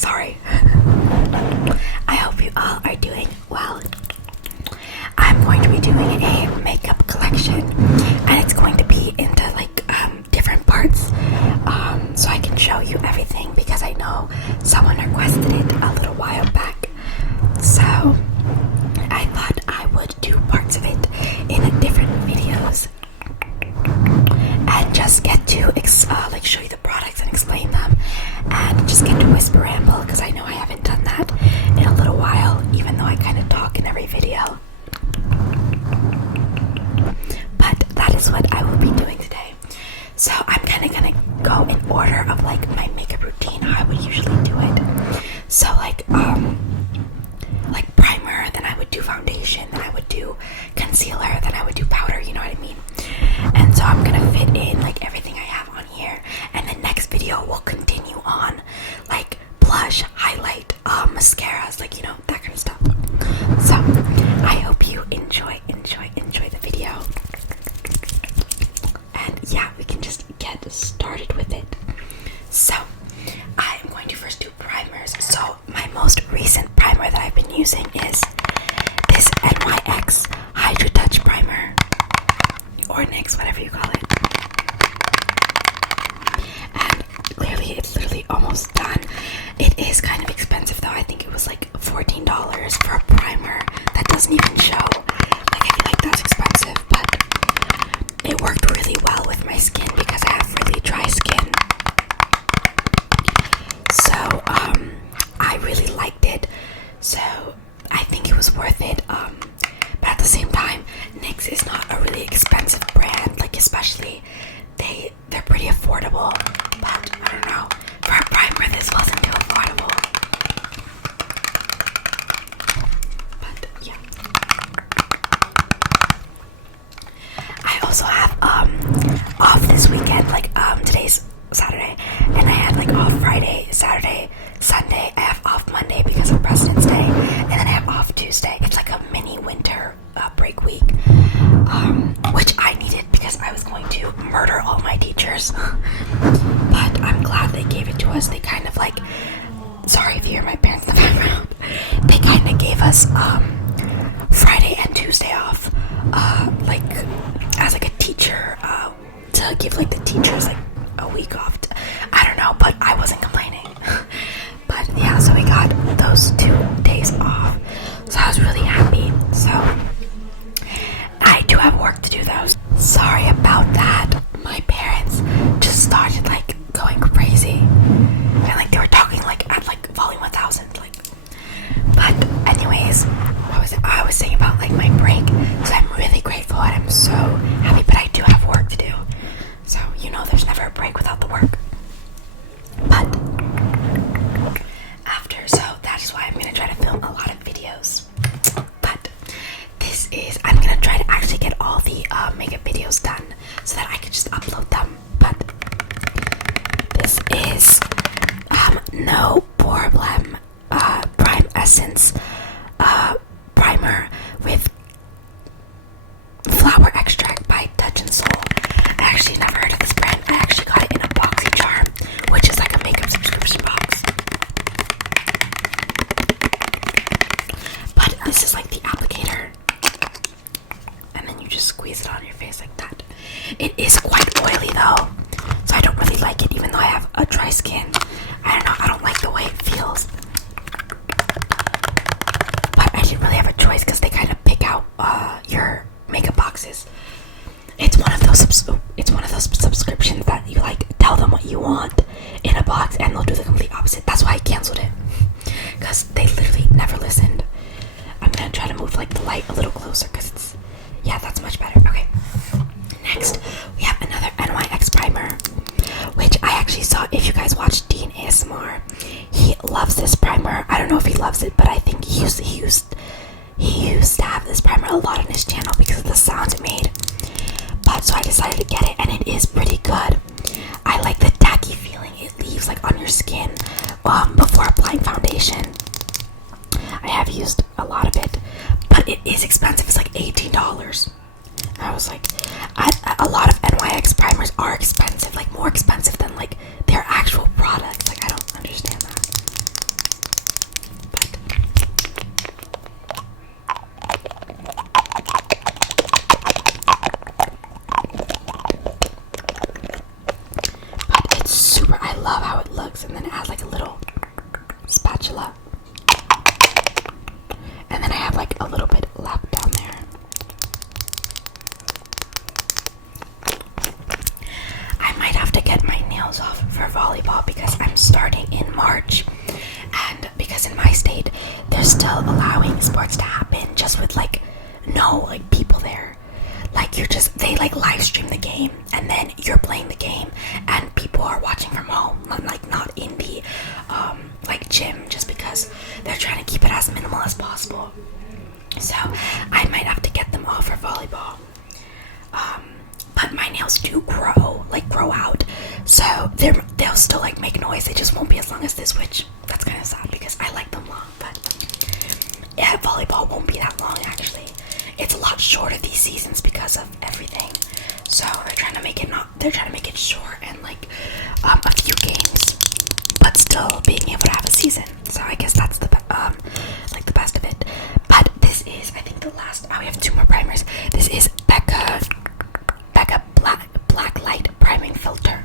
Sorry. I hope you all are doing well. I'm going to be doing a makeup collection, and it's going to be into different parts, so I can show you everything because I know someone requested it a little while back. So I thought I would do parts of it in different videos and just get to show you the products and explain them, and just get to whisper ramble because I know I haven't done that in a little while, even though I kind of talk in every video. But that is what I will be doing today. So I'm kind of gonna go in order of my makeup routine, how I would usually do it. So primer, then I would do foundation, then I would do concealer, then I would do powder, you know what I mean? And so I'm gonna fit in everything I have on here, and the next video will continue on blush, highlight, mascaras, that kind of stuff. So I hope you enjoy the video. And yeah, we can just get started with it. So I am going to first do primers. So my most recent primer that I've been using is this NYX Hydra Touch Primer, or NYX, whatever you call it. And clearly it's literally almost done. It is kind of expensive though. I think it was $14 for a primer that doesn't even show. I feel like that's expensive, but it worked really well with my skin because I have really dry skin. So I really liked it. So I think it was worth it. But at the same time, NYX is not a really expensive brand. Especially they're pretty affordable. But I don't know. For a primer, this wasn't too affordable. But yeah. I also have off this weekend. Today's Saturday, and I had off Friday, Saturday, Sunday. I have off Monday because of President's Day, and then I have off Tuesday. It's a mini winter break week, which I needed because I was going to murder all my teachers. But I'm glad they gave it to us. They kind of sorry if you hear my parents in the background. They kind of gave us Friday and Tuesday off, as a teacher, to give the teachers a week off. I don't know, but I wasn't complaining. But yeah, so we got those 2 days off, so I was really happy. So I do have work to do though. Sorry about that. My parents just started going crazy, and they were talking at volume 1000. But anyways, what was it? I was saying about my break. So I'm really grateful and I'm so happy, but I do have work to do. So there's never a break without the work. But so that is why I'm gonna try to film a lot of videos. But I'm gonna try to actually get all the makeup videos done so that I can just upload them. But this is No Problem Prime Essence primer with flower extract by Touch and Soul. I actually never heard of this brand. I actually got it in a boxy charm, which is a makeup subscription box. But this is the applicator, and then you just squeeze it on your face like that. It is quite oily though, so I don't really like it, even though I have a dry skin. I don't know, I don't like the way it feels. But I didn't really have a choice because they kind of pick out your makeup boxes. It's one of those subscriptions that you tell them what you want in a box and they'll do the complete opposite. That's why I canceled it, because they literally never listened. I'm gonna try to move the light a little closer because that's much better. Okay. Next, we have another NYX primer, which I actually saw. If you guys watch Dean ASMR, he loves this primer. I don't know if he loves it, but I think he used to have this primer a lot on his channel because of the sounds it made. But so I decided to get it, and it is pretty good. I like the tacky feeling it leaves on your skin before applying foundation. I have used a lot of it, but it is expensive. It's $18. I was a lot of NYX primers are expensive, more expensive than their actual products. I don't understand that. playing sports to happen just with like no like people there. Like they like live stream the game and then you're playing the game and people are watching from home, like not in the like gym, just because they're trying to keep it as minimal as possible. So I might have to get them off for volleyball. But my nails do grow out, so they'll still like make noise. They just won't be as long as this, which that's kind of sad because I like them long. But yeah, volleyball won't be that long actually. It's a lot shorter these seasons because of everything. So they're trying to make it short and like a few games, but still being able to have a season. So I guess that's the best of it. But this is, I think, the last. Oh, we have 2 more primers. This is Becca Black Light Priming Filter.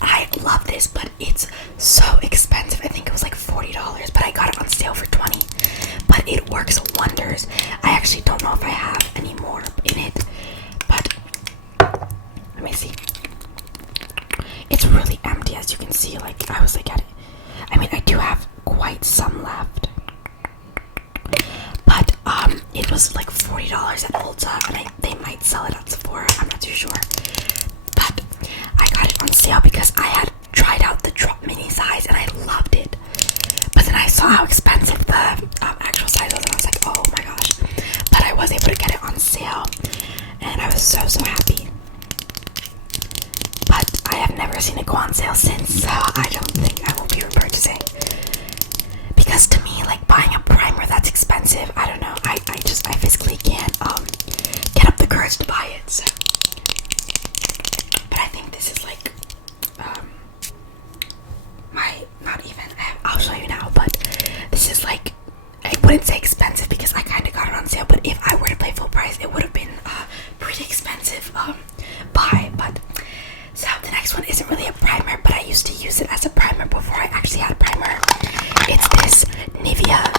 I love this, but it's so expensive. I think it was like $40, but I got it on sale for $20. But it works wonders. I actually don't know if I have any more in it, but let me see. It's really empty, as you can see. Like I was like at it. I mean, I do have quite some left, but it was like $40 at Ulta, and they might sell it at Sephora. I'm not too sure, but I got it on sale because I had tried out the drop mini size and I loved it. But then I saw how expensive the actual size was, and I was like, oh my gosh! But I was able to get it on sale, and I was so happy. But I have never seen it go on sale since, so I don't think I will be repurchasing. Because to me, like buying a primer that's expensive, I don't know. I physically can't get up the courage to buy it. So. But I think this is like I'll show you now. But this is like, I wouldn't say expensive because I kind of got it on sale. But if I were to pay full price, it would have been pretty expensive buy. But so the next one isn't really a primer, but I used to use it as a primer before I actually had a primer. It's this Nivea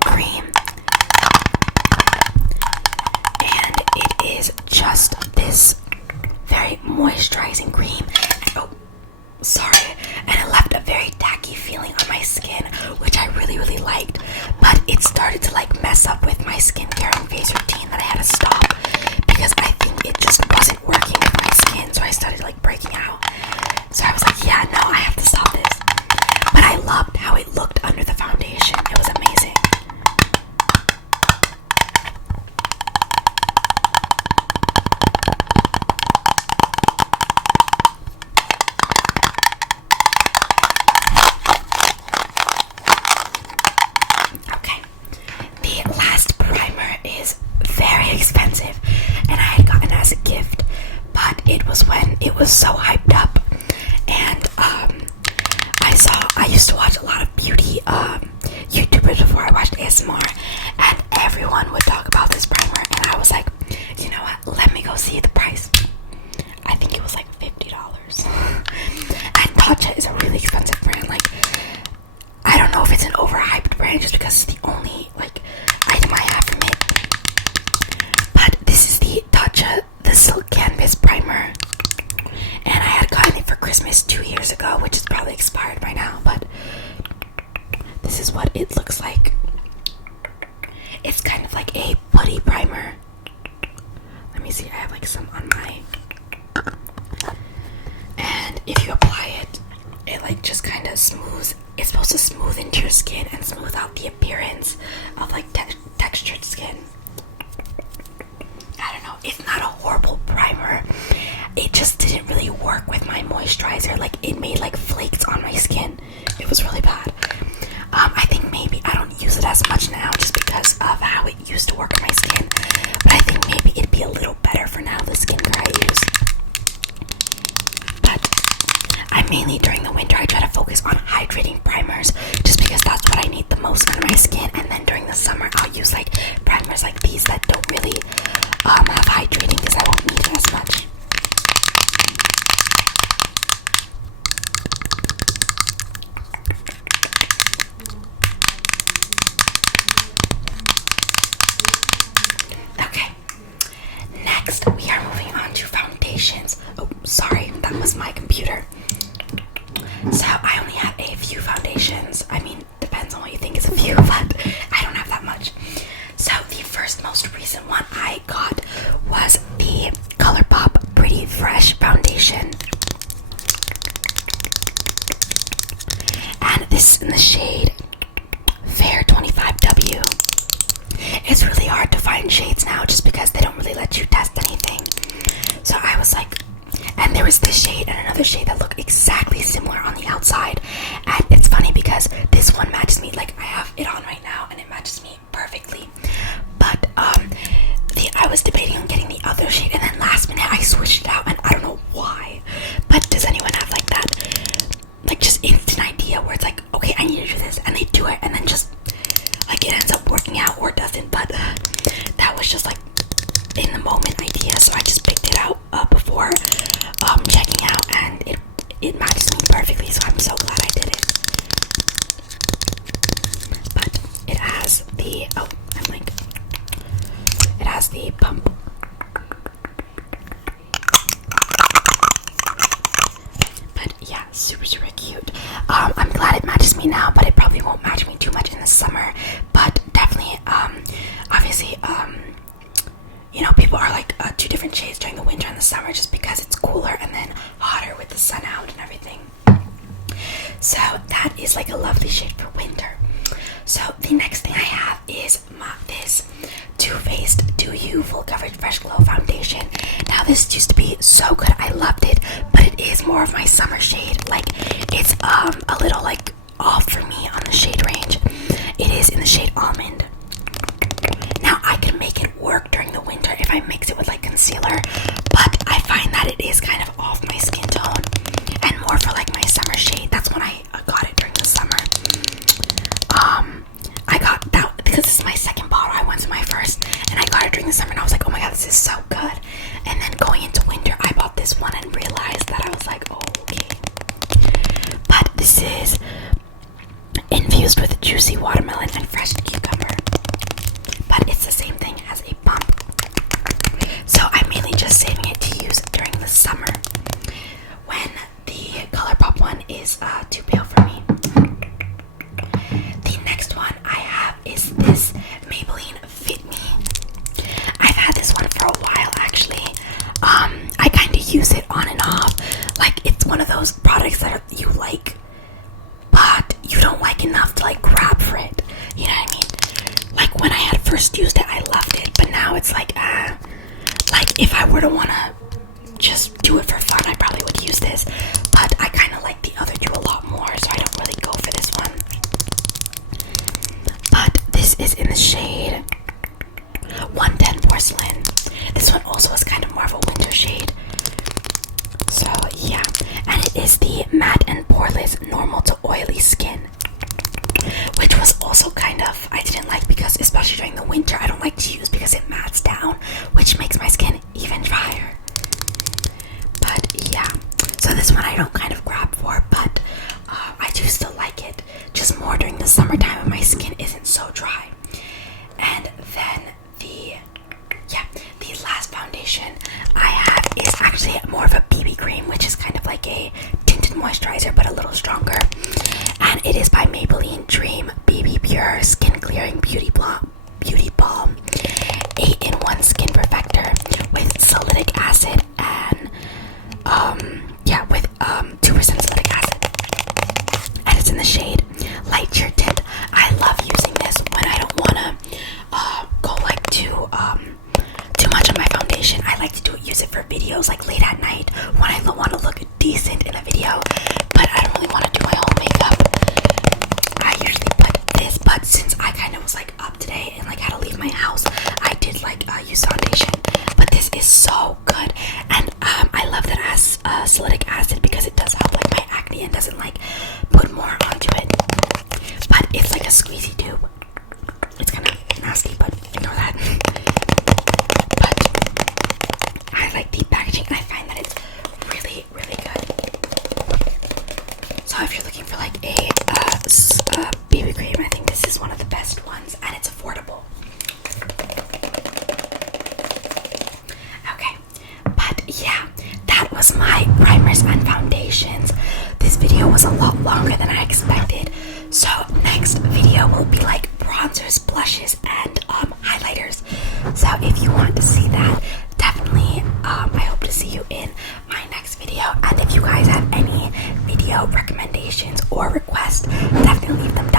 cream, and it is just this very moisturizing cream. Oh, sorry. And it left a very tacky feeling on my skin, which I really liked. But it started to like mess up with my skincare and face routine that I had to stop because I think it just wasn't working with my skin. So I started like breaking out. So I was like, yeah, no, I have to stop this. But I loved how it looked under the foundation. It was amazing. Okay. The last primer is very expensive, and I had gotten it as a gift, but it was when it was so hyped up. And I used to watch a lot of beauty YouTubers before I watched ASMR, and everyone would talk about this primer, and I was like, you know what, let me go see the price. I think it was like $50. And Tatcha is a really expensive brand. Like, I don't know if it's an overhyped brand just because it's the only like item I have from it. But this is the Tatcha, the Silk Canvas Primer. And I had gotten it for Christmas 2 years ago, which is probably expired by now, but this is what it looks like. It's kind of like a putty primer. Let me see, I have like some on my... And if you apply it, it like just kind of smooths. It's supposed to smooth into your skin and smooth out the appearance of like textured skin. I don't know, it's not a horrible primer. It just didn't really work with my moisturizer. Like, it made like flakes on my skin. It was really bad. I think maybe I don't use it as much now just because of how it used to work on my skin. But I think maybe it'd be a little better for now, the skincare I use. But I mainly, during the winter, I try to focus on hydrating primers just because that's what I need the most on my skin. And then during the summer, I'll use like primers like these that don't really have hydrating because I won't need it as much. Next, we are moving on to foundations. Oh, sorry, that was my computer. So I only have a few foundations. I mean, depends on what you think is a few. few, but I don't have that much. So the first most recent one I got was the ColourPop Pretty Fresh Foundation. And this is in the shade Fair 25W. It's really hard to find shades now just because they don't really let you test anything. So I was like, and there was this shade and another shade that look exactly similar on the outside. And it's funny because this one matches me, like I have it on right now and it matches me perfectly. But I was debating on getting the other shade, and then last minute I switched it out, and I don't know why. But does anyone have like that, like just instant idea where it's like, okay, I need to do this, and they do it, and then just like it ends up working out or doesn't? But that was just like in the moment idea, so I just picked it out before checking out, and it matches me perfectly, so I'm so glad I did it. But it has the it has the pump. But yeah, super cute. I'm glad it matches me now, but it probably won't match me too much in the summer. But definitely, obviously, you know, people are like two different shades during the winter and the summer just because it's cooler and then hotter with the sun out and everything. So that is like a lovely shade for winter. So the next thing I have is this Too Faced Do You Full Coverage Fresh Glow Foundation. Now this used to be so good, I loved it, but it is more of my summer shade. Like it's a little like off for me on the shade range. It is in the shade Almond. Now I can make it work during the winter if I mix it with like concealer, but I find that it is kind of off my skin tone and more for like my summer shade. That's when I got it during the summer. I got that because this is my second bottle. I went to my first and I got it during the summer and I was like, oh my god, this is so good. And then going into winter, I bought this one and realized that I was like, oh, okay. But this is infused with juicy watermelon and fresh cucumber. But it's the same thing as a pump. So I'm mainly just saving it to use during the summer when the ColourPop one is too pale for me. The next one I have is this Maybelline Fit Me. I've had this one for a while actually. I kind of use it on and off. Like it's one of those products that you like, but you don't like enough to like grab for it. You know what I mean? Like when I had first used it, I loved it, but now it's like if I were to wanna just do it for fun, I probably would use this. But I kind of like the other two a lot more, so I don't really go for this one. But this is in the shade 110 Porcelain. This one also is kind of more of a winter shade. So yeah, and it is the matte and poreless normal to oily skin, which was also kind of, I didn't like because especially during the winter I don't like to use because it mattes down, which makes my skin even drier. But yeah, so this one I don't kind of grab for, but I do still like it, just more during the summertime when my skin isn't so dry. And then the last foundation I have is actually more of a BB cream, which is kind of like a tinted moisturizer but a little stronger, and it is by Maybelline Dream BB Pure Skin Clearing Beauty Balm 8-in-1 Skin Perfector with salicylic acid and with 2% salicylic acid, and it's in the shade Light Sheer Tint. I love using this when I don't want to go like too much on my foundation. I like to use it for videos like late at night when I want to look decent in a video, but I don't really want to do my own makeup. I usually put this, but since I kind of was like up today and like had to leave my house, I did like use foundation. But this is so good, and I love that it has salicylic acid because it does help like my acne and doesn't like put more onto it. But it's like a squeezy tube. It's kind of nasty, but ignore that. But I like the packaging. I find that it's really good. So if you're looking for like a BB cream, I think this is one of the best ones, and it's affordable. Okay, but yeah, that was my primers and foundations. This video was a lot longer than I expected, So next video will be like bronzers, blushes, and highlighters. So if you want to see that, definitely I hope to see you in my next video. And if you guys have any video recommendations or requests, definitely leave them